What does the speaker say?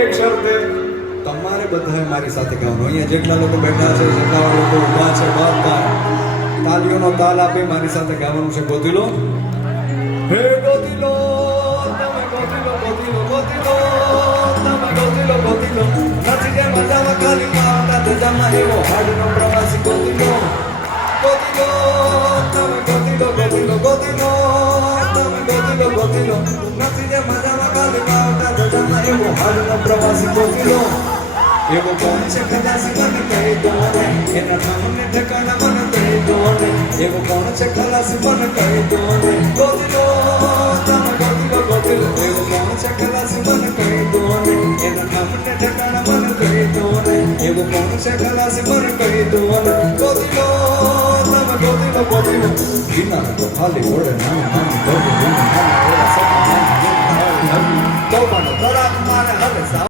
એક શરતે તમારે બધાએ મારી સાથે ગાવાનું. અહીંયા જેટલા લોકો બેઠા છે, જેટલા લોકો ઊભા છે, બધા તાલીઓનો તાલ આપી મારી સાથે ગાવાનું છે. ગોતી લો, હે ગોતી લો, તમે ગોતી લો, ગોતી લો, ગોતી લો, તમે ગોતી લો, ગોતી લો. નથી જે મજામાં ખાલી માવતા તેજામાં એવો હાડનો પ્રવાસી. ગોતી લો, ગોતી લો, તમે ગોતી લો, ગોતી લો, ગોતી લો, તમે ગોતી લો, ગોતી લો. નથી જે મજામાં ખાલી માવતા તેજામાં એવો હાડનો પ્રવાસી. ગોતી લો, એવો કોણ છે ખલાસી મને કહી દો ને, એના નામને ઠેકાણા મને કહી દો ને. એવો કોણ છે ખલાસી મને કહી દો ને. ગોતી લો, તમે ગોતી લો, ગોતી લો. એવો કોણ છે ખલાસી મને કહી દો ને, એના નામને ઠેકાણા મને કહી દો ને. એવો કોણ છે ખલાસી મને કહી દો ને. ગોતી લો, તમે ગોતી લો, ગોતી લો. વિના તો ખાલી વડે નાની નાની ગોતી